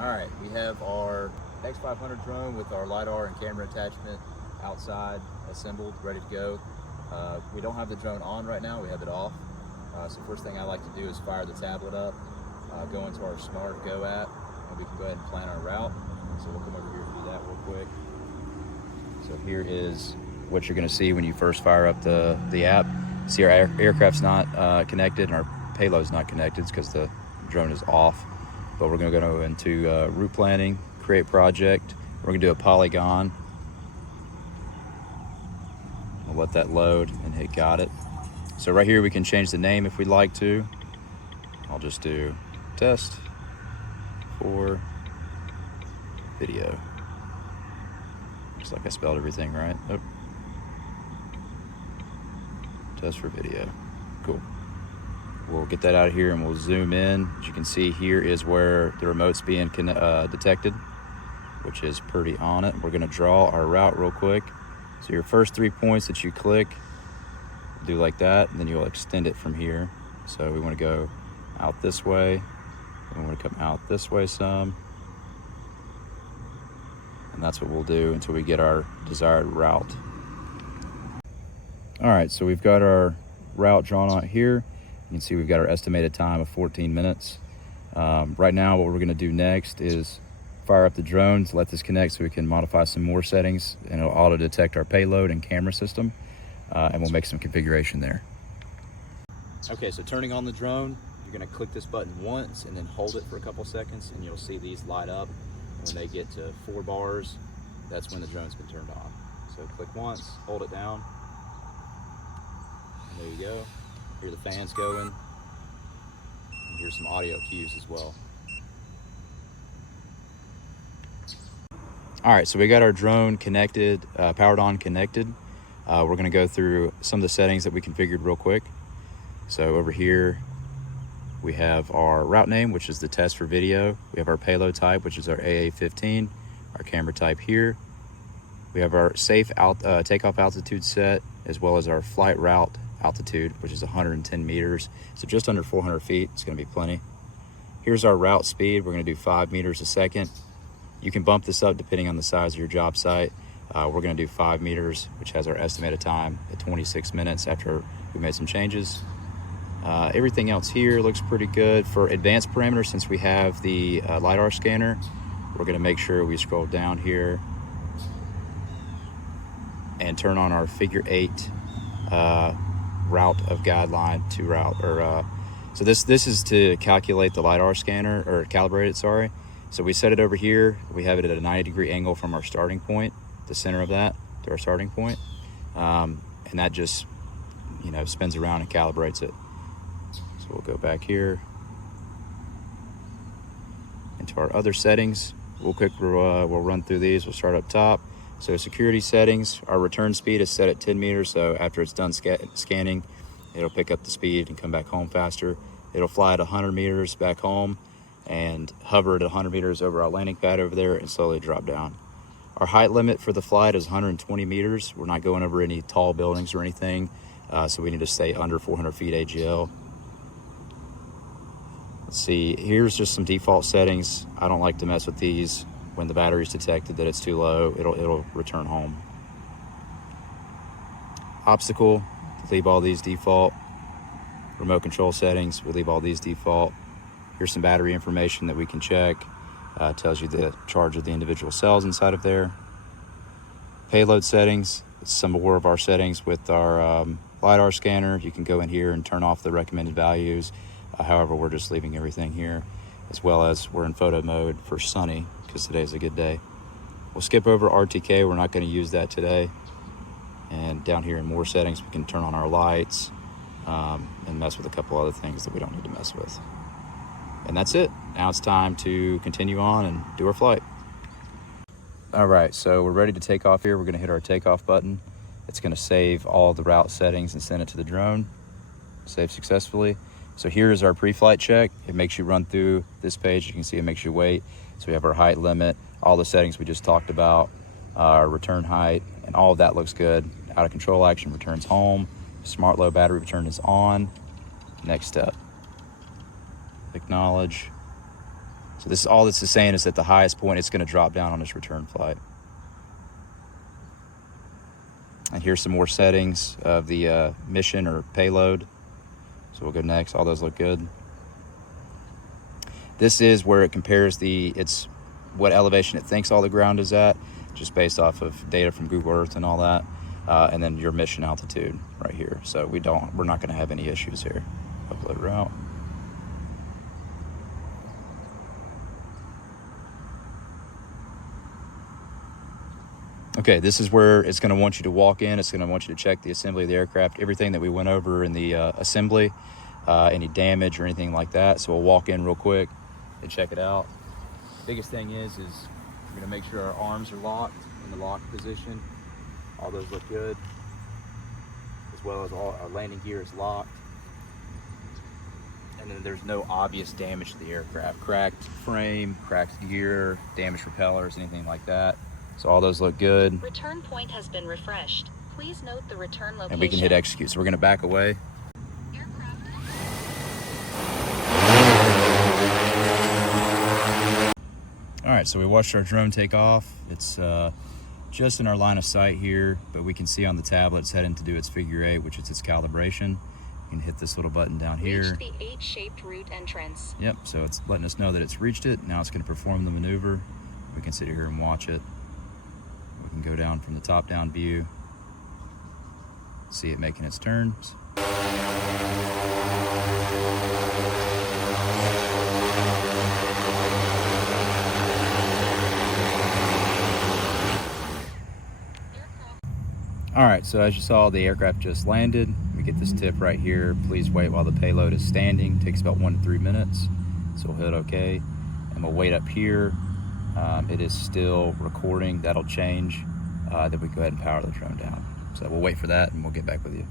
All right, we have our X500 drone with our LiDAR and camera attachment outside, assembled, ready to go. We don't have the drone on right now, we have it off. So first thing I like to do is fire the tablet up, go into our Smart Go app, and we can go ahead and plan our route. So we'll come over here and do that real quick. So here is what you're gonna see when you first fire up the app. See our aircraft's not connected and our payload's not connected because the drone is off. But we're gonna go into route planning, create project. We're gonna do a polygon. We'll let that load and hit got it. So right here we can change the name if we'd like to. I'll just do test for video. Looks like I spelled everything right. Nope. Test for video. Cool. We'll get that out of here and we'll zoom in. As you can see, here is where the remote's being detected, which is pretty on it. We're gonna draw our route real quick. So your first 3 points that you click, do like that, and then you'll extend it from here. So we wanna go out this way, and we wanna come out this way some. And that's what we'll do until we get our desired route. All right, so we've got our route drawn out here. You can see we've got our estimated time of 14 minutes. Right now, what we're gonna do next is fire up the drones, let this connect so we can modify some more settings, and it'll auto detect our payload and camera system, and we'll make some configuration there. Okay, so turning on the drone, you're gonna click this button once and then hold it for a couple seconds, and you'll see these light up. When they get to 4 bars, that's when the drone's been turned on. So click once, hold it down, and there you go. Hear the fans going, and here's some audio cues as well. All right, so we got our drone connected, powered on, connected. We're gonna go through some of the settings that we configured real quick. So over here, we have our route name, which is the test for video. We have our payload type, which is our AA-15, our camera type here. We have our safe takeoff altitude set, as well as our flight route altitude, which is 110 meters. So just under 400 feet, it's gonna be plenty. Here's our route speed. We're gonna do 5 meters a second. You can bump this up depending on the size of your job site. We're gonna do 5 meters, which has our estimated time at 26 minutes after we made some changes. Everything else here looks pretty good. For advanced parameters, since we have the LiDAR scanner, we're gonna make sure we scroll down here and turn on our figure 8 route of guideline to route, so this is to calculate the LiDAR scanner, or calibrate it, sorry. So we set it over here. We have it at a 90-degree angle from our starting point, the center of that to our starting point. And that just, spins around and calibrates it. So we'll go back here into our other settings. We'll run through these. We'll start up top. So security settings, our return speed is set at 10 meters. So after it's done scanning, it'll pick up the speed and come back home faster. It'll fly at 100 meters back home and hover at 100 meters over our landing pad over there and slowly drop down. Our height limit for the flight is 120 meters. We're not going over any tall buildings or anything. So we need to stay under 400 feet AGL. Let's see, here's just some default settings. I don't like to mess with these. When the battery's detected that it's too low, it'll return home. Obstacle, leave all these default. Remote control settings, we leave all these default. Here's some battery information that we can check. Tells you the charge of the individual cells inside of there. Payload settings, some more of our settings with our LiDAR scanner. You can go in here and turn off the recommended values. However, we're just leaving everything here, as well as we're in photo mode for sunny, because today's a good day. We'll skip over RTK, we're not gonna use that today. And down here in more settings, we can turn on our lights and mess with a couple other things that we don't need to mess with. And that's it. Now it's time to continue on and do our flight. All right, so we're ready to take off here. We're gonna hit our takeoff button. It's gonna save all the route settings and send it to the drone. Save successfully. So here's our pre-flight check. It makes you run through this page. You can see it makes you wait. So we have our height limit, all the settings we just talked about, our return height, and all of that looks good. Out of control action returns home. Smart low battery return is on. Next step. Acknowledge. So this is all this is saying is that the highest point it's going to drop down on its return flight. And here's some more settings of the mission or payload. So we'll go next. All those look good. This is where it compares what elevation it thinks all the ground is at, just based off of data from Google Earth and all that. And then your mission altitude right here. So we're not going to have any issues here. Upload route. Okay, this is where it's going to want you to walk in. It's going to want you to check the assembly of the aircraft, everything that we went over in the assembly, any damage or anything like that. So we'll walk in real quick and check it out. Biggest thing is we're going to make sure our arms are locked in the locked position. All those look good, as well as all our landing gear is locked. And then there's no obvious damage to the aircraft. Cracked frame, cracked gear, damaged propellers, anything like that. So all those look good. Return point has been refreshed. Please note the return location. And we can hit execute. So we're going to back away. All right, so we watched our drone take off. It's just in our line of sight here, but we can see on the tablet it's heading to do its figure 8, which is its calibration. You can hit this little button down here. Reach the H-shaped route entrance. Yep, so it's letting us know that it's reached it. Now it's going to perform the maneuver. We can sit here and watch it. We can go down from the top-down view, see it making its turns. All right, so as you saw, the aircraft just landed. We get this tip right here. Please wait while the payload is standing. It takes about 1 to 3 minutes. So we'll hit OK, and we'll wait up here. It is still recording. That'll change. Then we go ahead and power the drone down. So we'll wait for that, and we'll get back with you.